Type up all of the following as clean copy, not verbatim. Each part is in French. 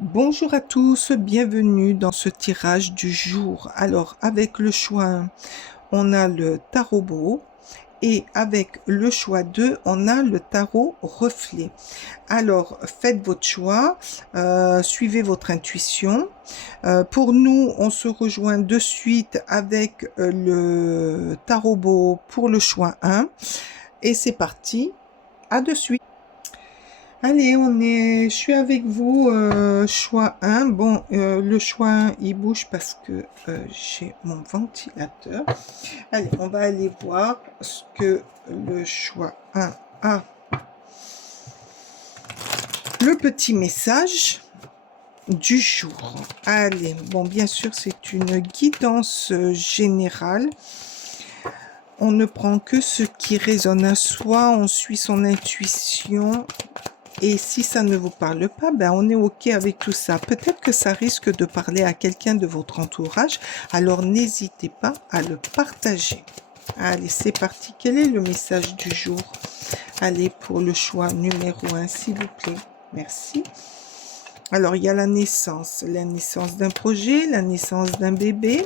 Bonjour à tous, bienvenue dans ce tirage du jour. Alors, avec le choix 1, on a le tarot et avec le choix 2, on a le tarot reflet. Alors, faites votre choix, suivez votre intuition. Pour nous, on se rejoint de suite avec le tarot pour le choix 1 et c'est parti, à de suite. Allez, je suis avec vous, choix 1. Bon, le choix 1, il bouge parce que j'ai mon ventilateur. Allez, on va aller voir ce que le choix 1 a. Le petit message du jour. Allez, bon, bien sûr, c'est une guidance générale. On ne prend que ce qui résonne à soi, on suit son intuition. Et si ça ne vous parle pas, ben on est OK avec tout ça. Peut-être que ça risque de parler à quelqu'un de votre entourage, alors n'hésitez pas à le partager. Allez, c'est parti. Quel est le message du jour? Allez, pour le choix numéro 1, s'il vous plaît. Merci. Alors, il y a la naissance d'un projet, la naissance d'un bébé.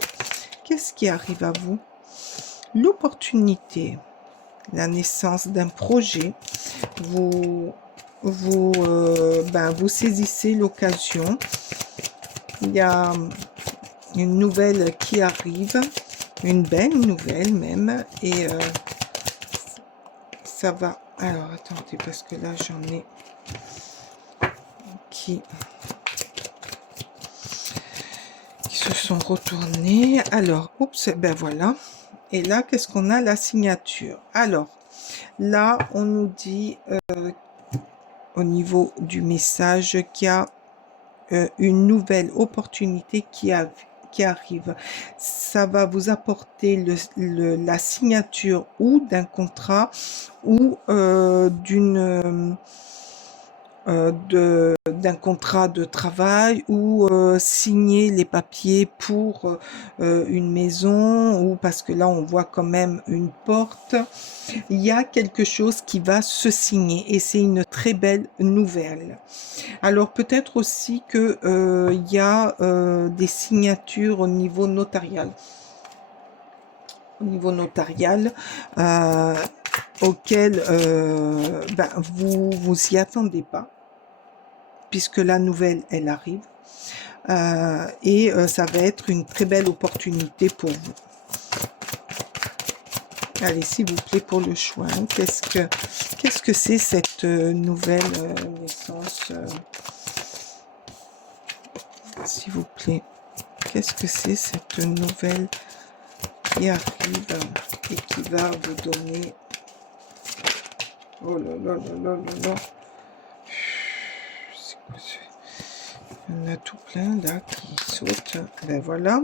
Qu'est-ce qui arrive à vous? L'opportunité, la naissance d'un projet. Vous saisissez l'occasion. Il y a une nouvelle qui arrive, une belle nouvelle même, et ça va. Alors attendez, parce que là j'en ai qui se sont retournés. Alors, oups, ben voilà. Et là, qu'est-ce qu'on a? La signature. Alors, là, on nous dit au niveau du message qu'il y a une nouvelle opportunité qui arrive. Ça va vous apporter la signature ou d'un contrat ou d'un contrat de travail ou signer les papiers pour une maison, ou parce que là on voit quand même une porte. Il y a quelque chose qui va se signer et c'est une très belle nouvelle. Alors peut-être aussi que il y a des signatures au niveau notarial. Au niveau notarial, auquel vous y attendez pas, puisque la nouvelle, elle arrive. Et ça va être une très belle opportunité pour vous. Allez, s'il vous plaît, pour le choix. Qu'est-ce que c'est cette nouvelle naissance s'il vous plaît. Qu'est-ce que c'est cette nouvelle qui arrive et qui va vous donner... Oh là là là là là là. C'est quoi ça? Il y en a tout plein là qui sautent. Ben voilà.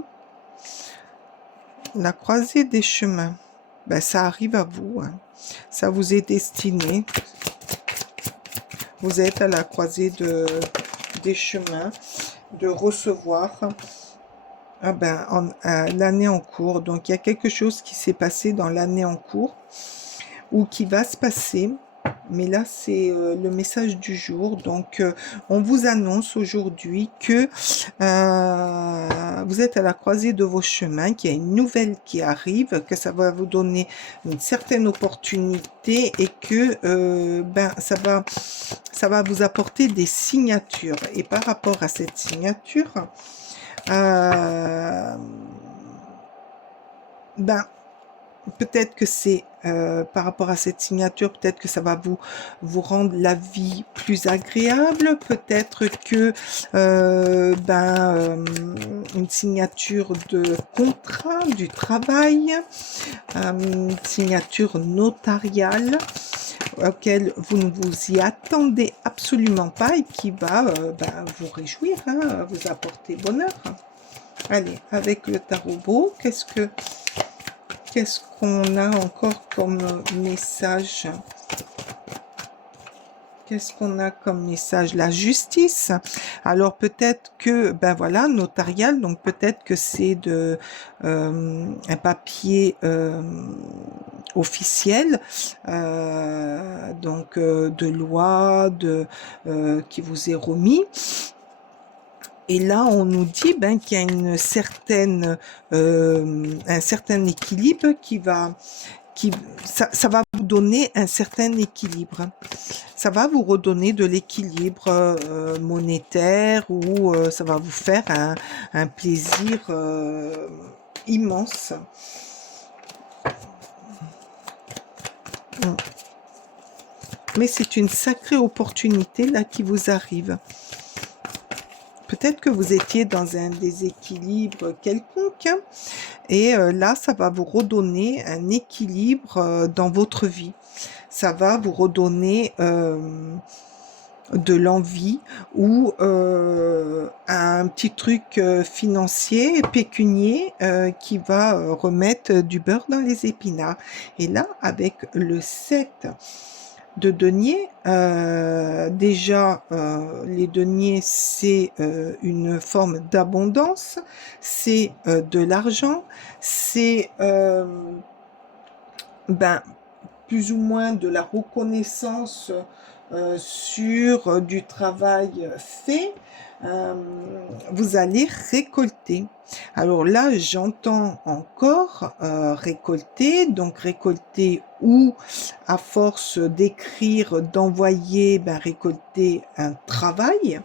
La croisée des chemins. Ben ça arrive à vous. Hein. Ça vous est destiné. Vous êtes à la croisée des chemins, de recevoir l'année en cours. Donc, il y a quelque chose qui s'est passé dans l'année en cours ou qui va se passer. Mais là, c'est le message du jour. Donc, on vous annonce aujourd'hui que vous êtes à la croisée de vos chemins, qu'il y a une nouvelle qui arrive, que ça va vous donner une certaine opportunité et que ça va vous apporter des signatures. Et par rapport à cette signature, peut-être que c'est par rapport à cette signature, peut-être que ça va vous rendre la vie plus agréable, peut-être que une signature de contrat, du travail, une signature notariale auquel vous ne vous y attendez absolument pas et qui va vous réjouir, hein, vous apporter bonheur. Allez, avec le tarot, qu'est-ce qu'on a encore comme message? Qu'est-ce qu'on a comme message? La justice. Alors peut-être que, notarial, donc peut-être que c'est un papier officiel, de loi, qui vous est remis. Et là, on nous dit ben, qu'il y a un certain équilibre ça va vous donner un certain équilibre. Ça va vous redonner de l'équilibre monétaire ou ça va vous faire un plaisir immense. Mais c'est une sacrée opportunité là qui vous arrive. Peut-être que vous étiez dans un déséquilibre quelconque, hein, et là, ça va vous redonner un équilibre dans votre vie. Ça va vous redonner de l'envie ou un petit truc financier, pécunier, qui va remettre du beurre dans les épinards. Et là, avec le 7 de denier, déjà les deniers c'est une forme d'abondance, c'est de l'argent, c'est ben, plus ou moins de la reconnaissance sur du travail fait. Vous allez récolter. Alors là, j'entends encore récolter, donc récolter ou à force d'écrire, d'envoyer, ben, récolter un travail,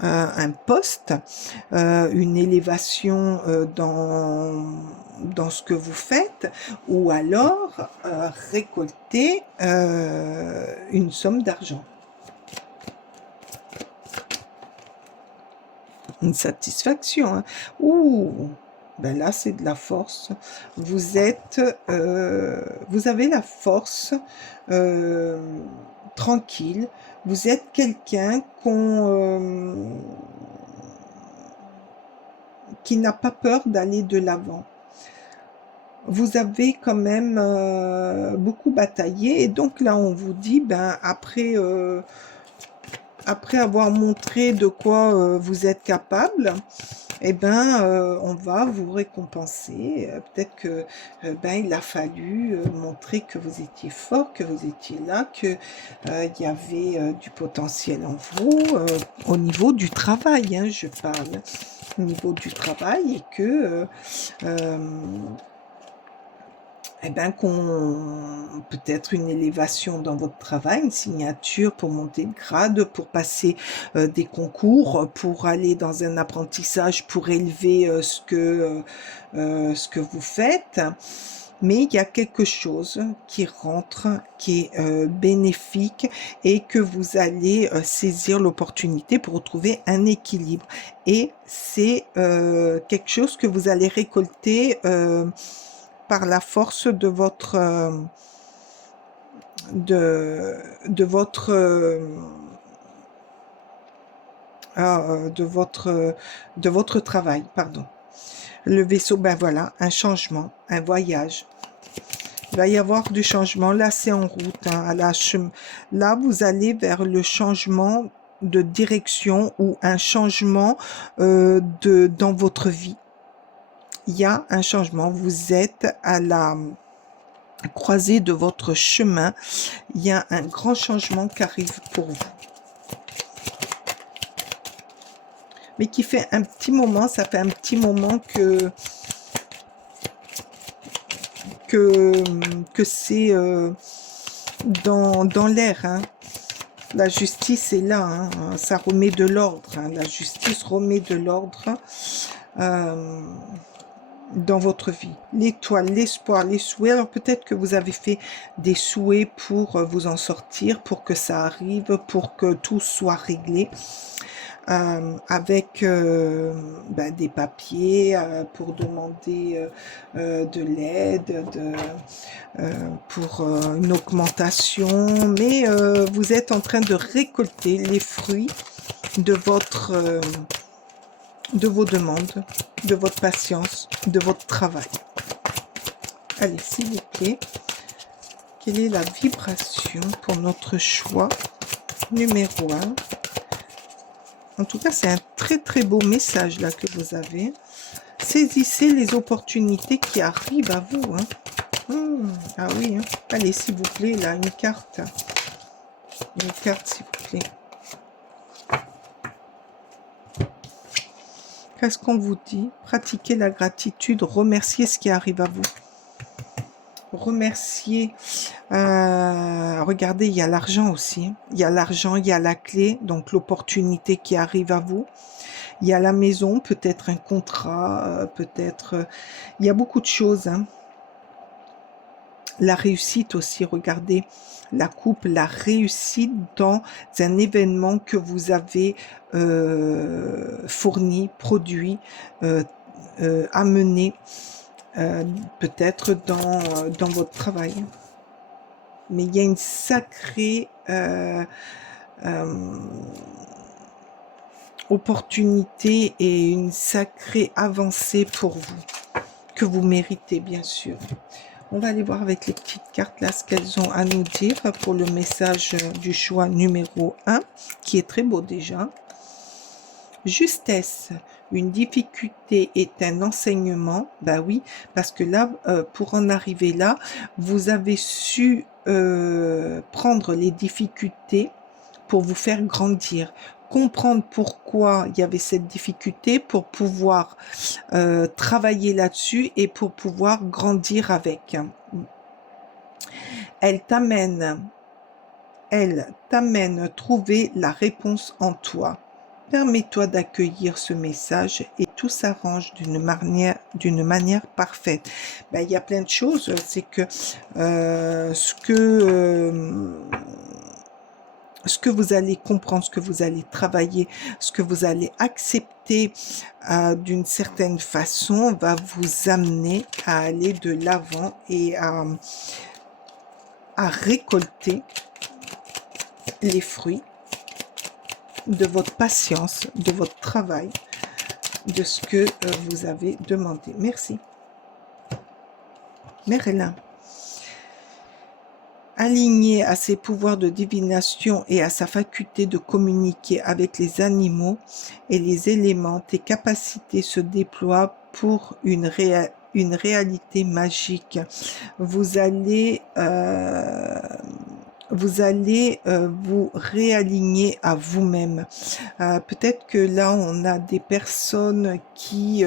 un poste, une élévation dans ce que vous faites, ou alors récolter une somme d'argent. Une satisfaction. Hein. Ouh, ben là, c'est de la force. Vous avez la force tranquille. Vous êtes quelqu'un qui n'a pas peur d'aller de l'avant. Vous avez quand même beaucoup bataillé. Et donc là, on vous dit, ben, après avoir montré de quoi vous êtes capable, eh ben, on va vous récompenser. Peut-être que ben, il a fallu montrer que vous étiez fort, que vous étiez là, que il y avait du potentiel en vous au niveau du travail, hein, je parle, au niveau du travail, et que eh ben, peut-être une élévation dans votre travail, une signature pour monter de grade, pour passer des concours, pour aller dans un apprentissage, pour élever ce que vous faites. Mais il y a quelque chose qui rentre, qui est bénéfique, et que vous allez saisir l'opportunité pour retrouver un équilibre. Et c'est quelque chose que vous allez récolter par la force de votre de votre travail, pardon. Le vaisseau, ben voilà, un changement, un voyage. Il va y avoir du changement. Là, c'est en route. Hein, là, vous allez vers le changement de direction ou un changement dans votre vie. Il y a un changement. Vous êtes à la croisée de votre chemin. Il y a un grand changement qui arrive pour vous. Mais qui fait un petit moment, ça fait un petit moment que c'est dans l'air. Hein. La justice est là. Hein. Ça remet de l'ordre. Hein. La justice remet de l'ordre. Dans votre vie. L'étoile, l'espoir, les souhaits. Alors peut-être que vous avez fait des souhaits pour vous en sortir, pour que ça arrive, pour que tout soit réglé. Avec ben, des papiers pour demander de l'aide, pour une augmentation. Mais vous êtes en train de récolter les fruits de de vos demandes, de votre patience, de votre travail. Allez, s'il vous plaît, quelle est la vibration pour notre choix numéro 1? En tout cas, c'est un très très beau message là que vous avez. Saisissez les opportunités qui arrivent à vous. Hein. Ah oui, hein. Allez, s'il vous plaît, là, une carte. Une carte, s'il vous plaît. qu'est-ce qu'on vous dit? Pratiquez la gratitude, remerciez ce qui arrive à vous. Remercier. Regardez, il y a l'argent aussi. Il y a l'argent, il y a la clé, donc l'opportunité qui arrive à vous. Il y a la maison, peut-être un contrat, peut-être... il y a beaucoup de choses. Hein. La réussite aussi, regardez. La coupe, la réussite dans un événement que vous avez fourni, produit, amené. Peut-être dans votre travail. Mais il y a une sacrée opportunité et une sacrée avancée pour vous, que vous méritez bien sûr. On va aller voir avec les petites cartes là ce qu'elles ont à nous dire pour le message du choix numéro 1, qui est très beau déjà. Justesse, une difficulté est un enseignement. Ben oui, parce que là, pour en arriver là, vous avez su prendre les difficultés pour vous faire grandir. Comprendre pourquoi il y avait cette difficulté pour pouvoir travailler là-dessus et pour pouvoir grandir avec. Elle t'amène à trouver la réponse en toi. Permets-toi d'accueillir ce message et tout s'arrange d'une manière parfaite. Ben, il y a plein de choses. C'est que ce que vous allez comprendre, ce que vous allez travailler, ce que vous allez accepter d'une certaine façon va vous amener à aller de l'avant et à récolter les fruits de votre patience, de votre travail, de ce que vous avez demandé. Merci. Merlin. Aligné à ses pouvoirs de divination et à sa faculté de communiquer avec les animaux et les éléments, tes capacités se déploient pour une réalité magique. Vous allez vous réaligner à vous-même. Peut-être que là, on a des personnes qui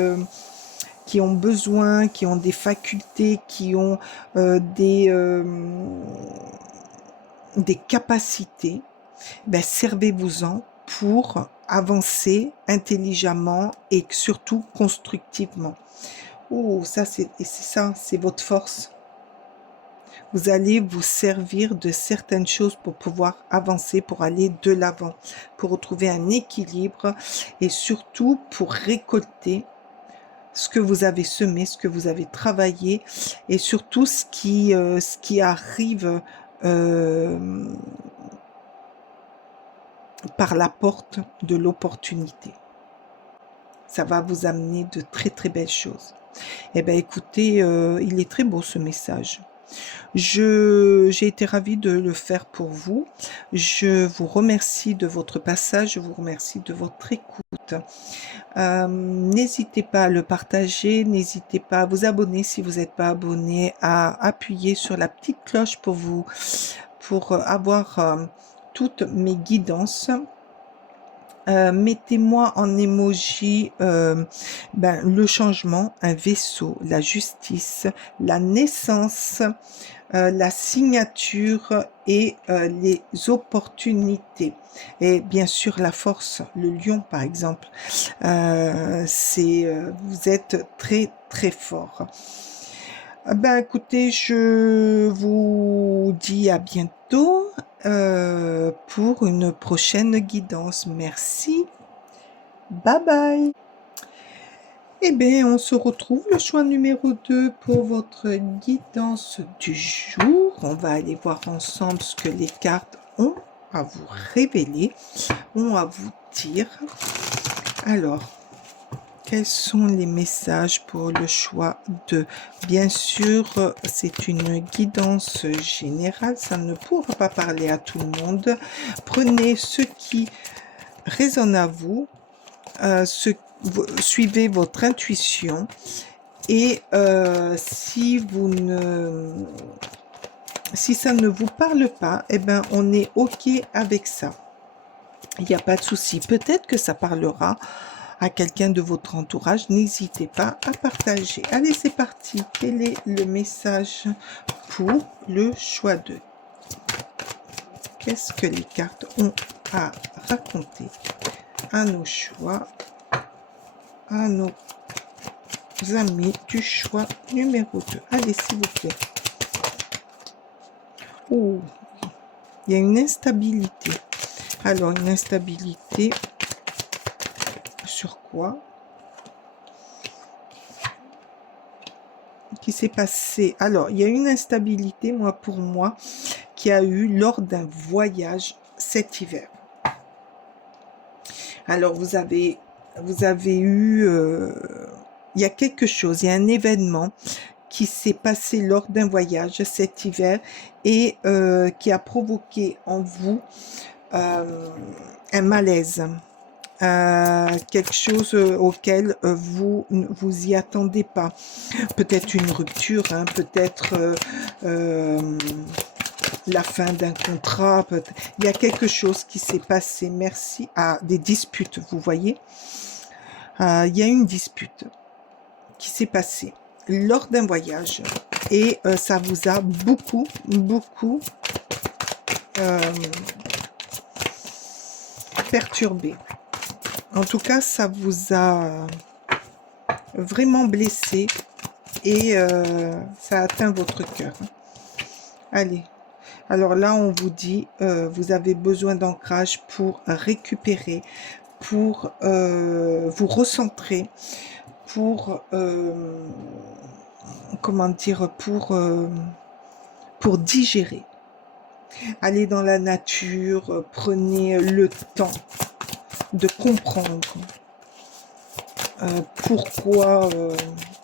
ont besoin, qui ont des facultés, qui ont des capacités. Ben, servez-vous-en pour avancer intelligemment et surtout constructivement. Oh, ça, c'est votre force. Vous allez vous servir de certaines choses pour pouvoir avancer, pour aller de l'avant, pour retrouver un équilibre et surtout pour récolter ce que vous avez semé, ce que vous avez travaillé et surtout ce qui arrive par la porte de l'opportunité. Ça va vous amener de très très belles choses. Eh bien écoutez, il est très beau ce message. J'ai été ravie de le faire pour vous. Je vous remercie de votre passage, je vous remercie de votre écoute. N'hésitez pas à le partager, n'hésitez pas à vous abonner si vous n'êtes pas abonné, à appuyer sur la petite cloche pour avoir toutes mes guidances. Mettez-moi en emoji le changement, un vaisseau, la justice, la naissance, la signature et les opportunités. Et bien sûr la force, le lion par exemple. Vous êtes très très fort. Ben écoutez, je vous dis à bientôt pour une prochaine guidance. Merci. Bye bye. Eh bien, on se retrouve le choix numéro 2 pour votre guidance du jour. On va aller voir ensemble ce que les cartes ont à vous révéler, ont à vous dire. Alors, quels sont les messages pour le choix 2? Bien sûr, c'est une guidance générale, ça ne pourra pas parler à tout le monde. Prenez ce qui résonne à vous, suivez votre intuition et si ça ne vous parle pas, eh ben, on est OK avec ça. Il n'y a pas de souci. Peut-être que ça parlera à quelqu'un de votre entourage. N'hésitez pas à partager. Allez, c'est parti. Quel est le message pour le choix 2? Qu'est-ce que les cartes ont à raconter à nos choix, à nos amis du choix numéro 2? Allez, s'il vous plaît. Oh, il y a une instabilité. Alors, une instabilité sur quoi? Qui s'est passé? Alors, il y a une instabilité, pour moi, qui a eu lors d'un voyage cet hiver. Alors, vous avez eu... il y a quelque chose, il y a un événement qui s'est passé lors d'un voyage cet hiver et qui a provoqué en vous un malaise. Quelque chose auquel vous ne vous y attendez pas. Peut-être une rupture, hein, peut-être la fin d'un contrat. Il y a quelque chose qui s'est passé. Merci à des disputes, vous voyez. Il y a une dispute qui s'est passée lors d'un voyage et ça vous a beaucoup perturbé. En tout cas, ça vous a vraiment blessé et ça a atteint votre cœur. Allez, alors là, on vous dit, vous avez besoin d'ancrage pour récupérer, pour vous recentrer, pour, comment dire, pour digérer. Allez dans la nature, prenez le temps de comprendre pourquoi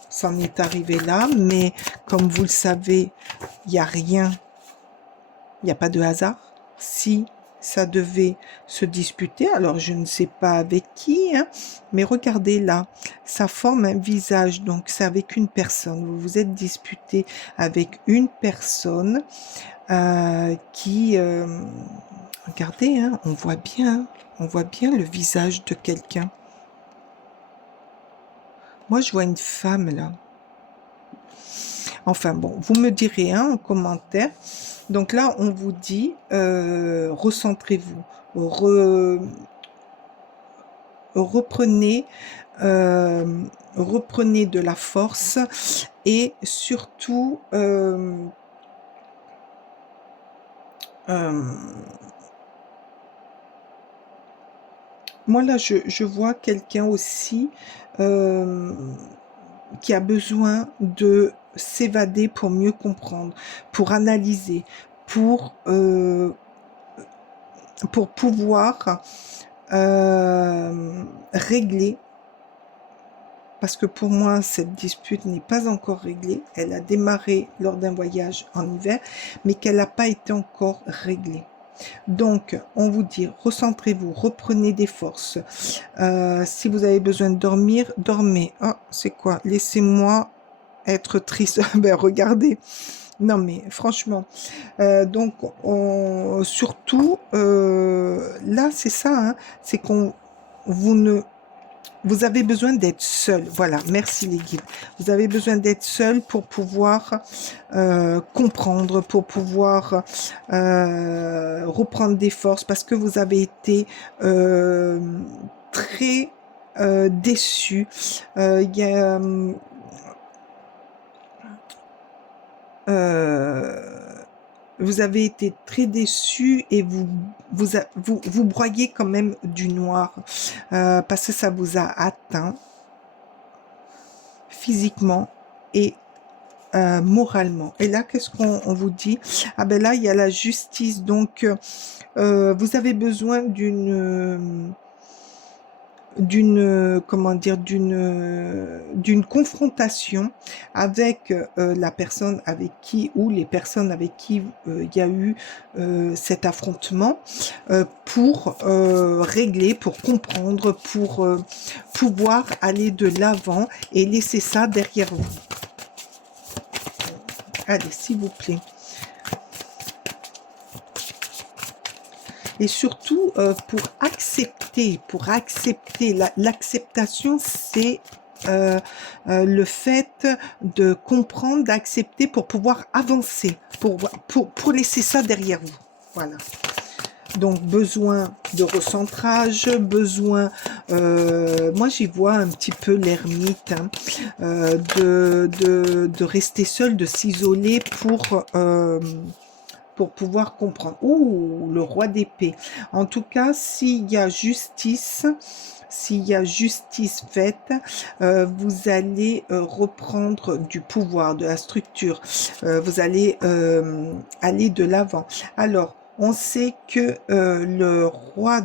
ça en est arrivé là, mais comme vous le savez, il n'y a rien, il n'y a pas de hasard. Si ça devait se disputer, alors je ne sais pas avec qui, hein, mais regardez là, ça forme un visage, donc c'est avec une personne. Vous vous êtes disputé avec une personne qui, regardez, hein, on voit bien le visage de quelqu'un. Moi, je vois une femme là. Enfin bon, vous me direz hein, en commentaire. Donc là, on vous dit, recentrez-vous, reprenez, reprenez de la force et surtout, moi là, je vois quelqu'un aussi qui a besoin de s'évader pour mieux comprendre, pour analyser, pour pouvoir régler. Parce que pour moi, cette dispute n'est pas encore réglée. Elle a démarré lors d'un voyage en hiver, mais qu'elle n'a pas été encore réglée. Donc, on vous dit, recentrez-vous, reprenez des forces. Si vous avez besoin de dormir, dormez. Ah, c'est quoi? Laissez-moi être triste. Ben, regardez. Non, mais franchement. Donc, surtout, là, c'est ça. Hein, c'est qu'on vous avez besoin d'être seul. Voilà, merci les guides. Vous avez besoin d'être seul pour pouvoir comprendre, pour pouvoir reprendre des forces, parce que vous avez été très déçu. Il y a... vous avez été très déçu et vous broyez quand même du noir parce que ça vous a atteint physiquement et moralement. Et là, qu'est-ce qu'on vous dit? Ah ben là, il y a la justice. Donc, vous avez besoin comment dire, d'une confrontation avec la personne avec qui ou les personnes avec qui il y a eu cet affrontement pour régler, pour comprendre, pour pouvoir aller de l'avant et laisser ça derrière vous. Allez, s'il vous plaît. et surtout pour accepter, l'acceptation, c'est le fait de comprendre, d'accepter pour pouvoir avancer, pour laisser ça derrière vous. Voilà. Donc, besoin de recentrage, besoin, moi j'y vois un petit peu l'ermite, hein, de rester seul, de s'isoler pour pouvoir comprendre. Ouh, le roi d'épée. En tout cas, s'il y a justice faite, vous allez reprendre du pouvoir, de la structure. Vous allez aller de l'avant. Alors, on sait que le roi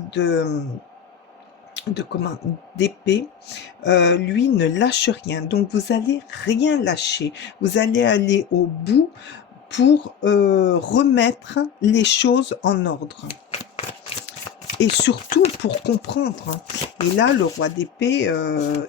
d'épée, lui ne lâche rien. Donc, vous allez rien lâcher. Vous allez aller au bout pour remettre les choses en ordre. Et surtout pour comprendre. Et là, le roi d'épée,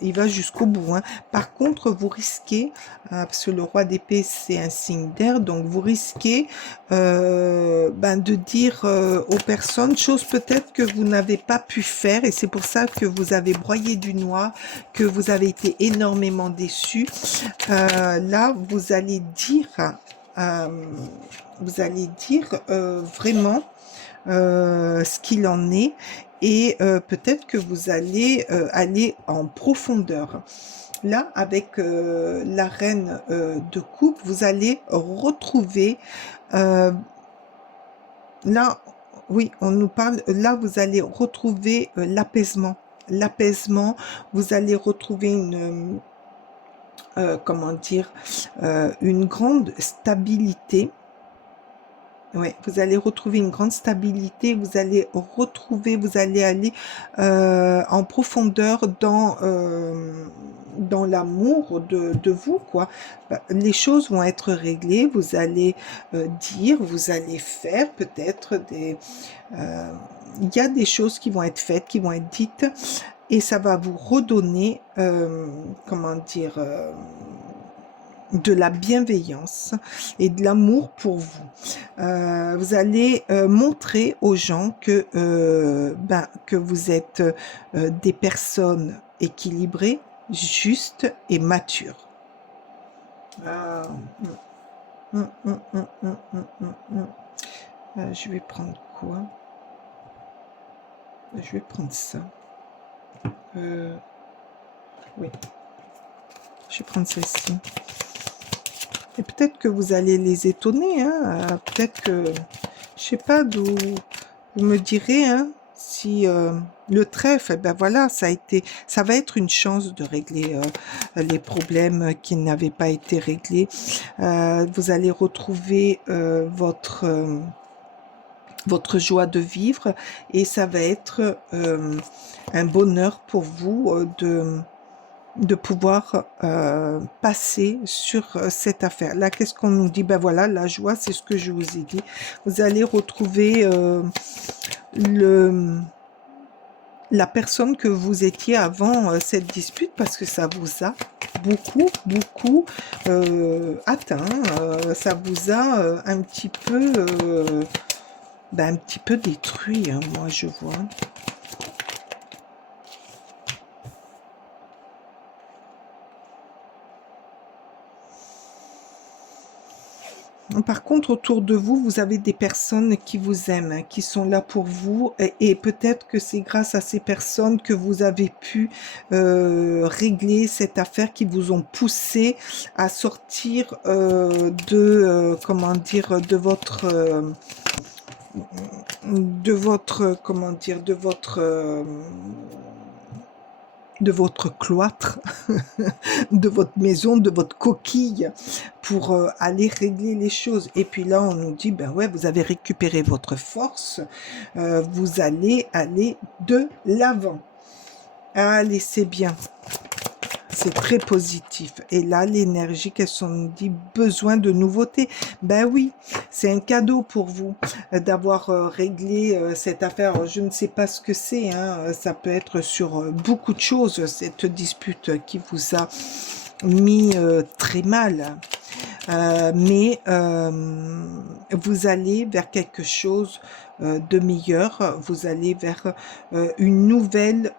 il va jusqu'au bout. Hein. Par contre, vous risquez, parce que le roi d'épée, c'est un signe d'air, donc vous risquez de dire aux personnes, chose peut-être que vous n'avez pas pu faire, et c'est pour ça que vous avez broyé du noir, que vous avez été énormément déçus. Là, vous allez dire vraiment ce qu'il en est, et peut-être que vous allez aller en profondeur. Là, avec la reine de coupe, vous allez retrouver, là, oui, on nous parle, là, vous allez retrouver l'apaisement. L'apaisement, vous allez retrouver une, une grande stabilité. Ouais, vous allez retrouver une grande stabilité, vous allez aller en profondeur dans l'amour de vous, quoi. Les choses vont être réglées, vous allez dire, vous allez faire peut-être il y a des choses qui vont être faites, qui vont être dites, et ça va vous redonner, de la bienveillance et de l'amour pour vous. Vous allez montrer aux gens que vous êtes des personnes équilibrées, justes et matures. Je vais prendre quoi? Je vais prendre ça. Oui. Je vais prendre celle-ci. Et peut-être que vous allez les étonner, hein. Peut-être que, je sais pas d'où vous me direz, hein, si le trèfle, ben voilà, ça va être une chance de régler les problèmes qui n'avaient pas été réglés. Vous allez retrouver votre joie de vivre, et ça va être un bonheur pour vous de pouvoir passer sur cette affaire. Là, qu'est-ce qu'on nous dit? Ben voilà, la joie, c'est ce que je vous ai dit. Vous allez retrouver la personne que vous étiez avant cette dispute, parce que ça vous a beaucoup atteint. Ça vous a un petit peu détruit, hein, moi je vois. Par contre, autour de vous, vous avez des personnes qui vous aiment, hein, qui sont là pour vous, et peut-être que c'est grâce à ces personnes que vous avez pu régler cette affaire, qui vous ont poussé à sortir de votre cloître, de votre maison, de votre coquille, pour aller régler les choses. Et puis là, on nous dit, ben ouais, vous avez récupéré votre force, vous allez aller de l'avant. Allez, c'est bien. C'est très positif. Et là, l'énergie, qu'est-ce qu'on nous dit? Besoin de nouveautés. Ben oui, c'est un cadeau pour vous d'avoir réglé cette affaire. Alors, je ne sais pas ce que c'est. Hein. Ça peut être sur beaucoup de choses, cette dispute qui vous a mis très mal. Mais vous allez vers quelque chose de meilleur. Vous allez vers une nouvelle...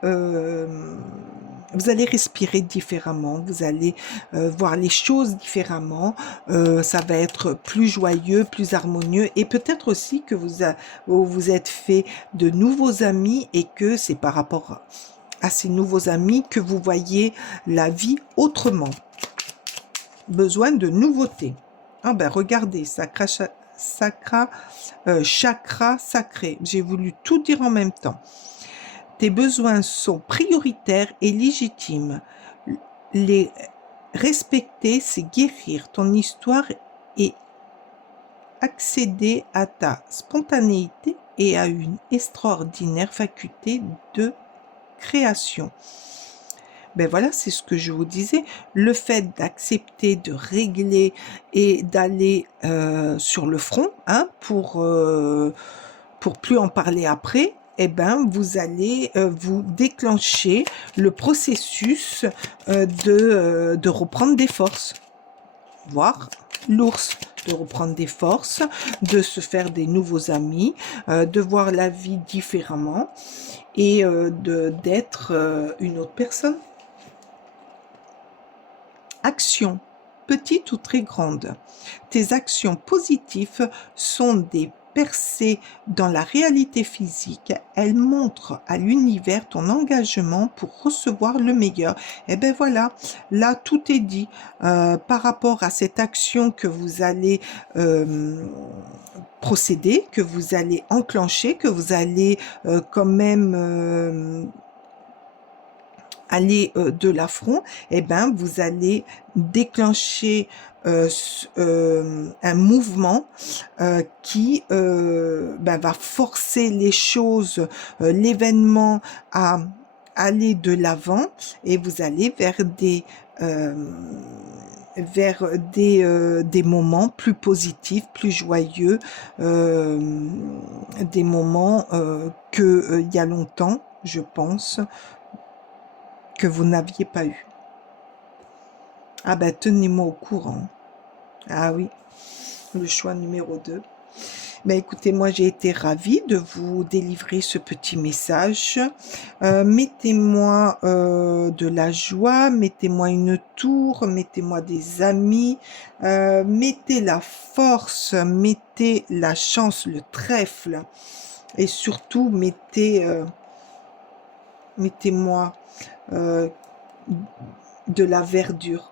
vous allez respirer différemment, vous allez voir les choses différemment, ça va être plus joyeux, plus harmonieux, et peut-être aussi que vous vous êtes fait de nouveaux amis et que c'est par rapport à ces nouveaux amis que vous voyez la vie autrement. Besoin de nouveautés. Ah ben regardez, chakra sacré. J'ai voulu tout dire en même temps. Tes besoins sont prioritaires et légitimes. Les respecter, c'est guérir. Ton histoire est accéder à ta spontanéité et à une extraordinaire faculté de création. Ben voilà, c'est ce que je vous disais. Le fait d'accepter de régler et d'aller sur le front, hein, pour plus en parler après, eh ben, vous allez vous déclencher le processus de reprendre des forces. Voir l'ours, de reprendre des forces, de se faire des nouveaux amis, de voir la vie différemment et d'être une autre personne. Action, petite ou très grande. Tes actions positives sont des percées dans la réalité physique. Elles montrent à l'univers ton engagement pour recevoir le meilleur. Et bien voilà, là tout est dit par rapport à cette action que vous allez procéder, que vous allez enclencher, que vous allez quand même aller de l'affront, eh ben, vous allez déclencher un mouvement qui va forcer les choses, l'événement à aller de l'avant, et vous allez vers des moments plus positifs, plus joyeux, des moments que il y a longtemps, je pense, que vous n'aviez pas eu. Ah ben, tenez-moi au courant. Ah oui, le choix numéro 2. Ben écoutez, moi j'ai été ravie de vous délivrer ce petit message. Mettez-moi de la joie, mettez-moi une tour, mettez-moi des amis, mettez la force, mettez la chance, le trèfle, et surtout mettez-moi de la verdure,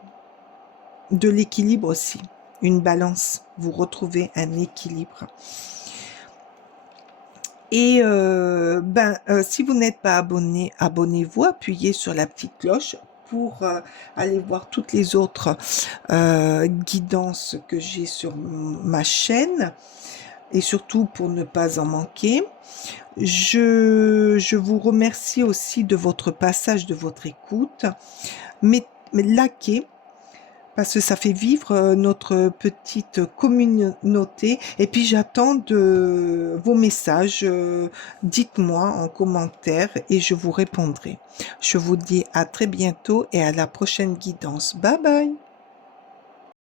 de l'équilibre aussi, une balance, vous retrouvez un équilibre. Et si vous n'êtes pas abonné, abonnez-vous, appuyez sur la petite cloche pour aller voir toutes les autres guidances que j'ai sur ma chaîne, et surtout pour ne pas en manquer. Je vous remercie aussi de votre passage, de votre écoute. Mais likez, parce que ça fait vivre notre petite communauté. Et puis j'attends de vos messages. Dites-moi en commentaire et je vous répondrai. Je vous dis à très bientôt et à la prochaine guidance. Bye bye!